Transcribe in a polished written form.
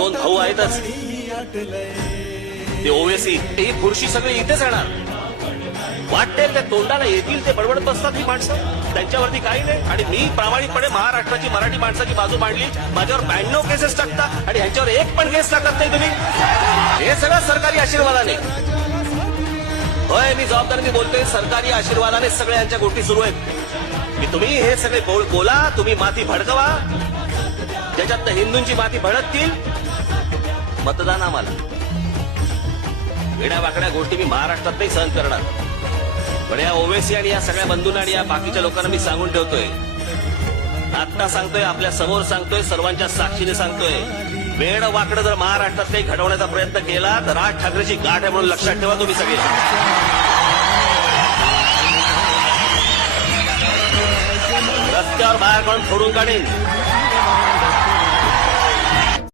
दोन भाऊ आहेतच, ते ओवेसी, ही खुर्शी सगळी इथेच येणार. वाटेल त्या तोंडाला येतील ते बडबडत बसतात ही माणसं, त्यांच्यावरती काही नाही. आणि मी प्रामाणिकपणे महाराष्ट्राची मराठी माणसाची बाजू मांडली. माझ्यावर 92 केसेस टाकतात आणि ह्यांच्यावर एक पण केस टाकत नाही तुम्ही. हे सगळं सरकारी आशीर्वादाने. होय, मी जबाबदारीने बोलतोय, सरकारी आशीर्वादाने सगळ्या यांच्या गोष्टी सुरू आहेत. की तुम्ही हे सगळे बोला, तुम्ही माती भडकवा, ज्याच्यात हिंदूंची माती भडकतील. मतदान आम्हाला. वेड्या वाकड्या गोष्टी मी महाराष्ट्रात नाही सहन करणार. पण या ओवेसी आणि या सगळ्या बंधूंना आणि या बाकीच्या लोकांना मी सांगून ठेवतोय, आत्ता सांगतोय, आपल्या समोर सांगतोय, सर्वांच्या साक्षीने सांगतोय, वेड वाकडं जर महाराष्ट्रात काही घडवण्याचा प्रयत्न केला तर राज ठाकरेची गाठ आहे म्हणून लक्षात ठेवा तुम्ही सगळे. रस्त्यावर बाहेर काढून फोडून काढेन.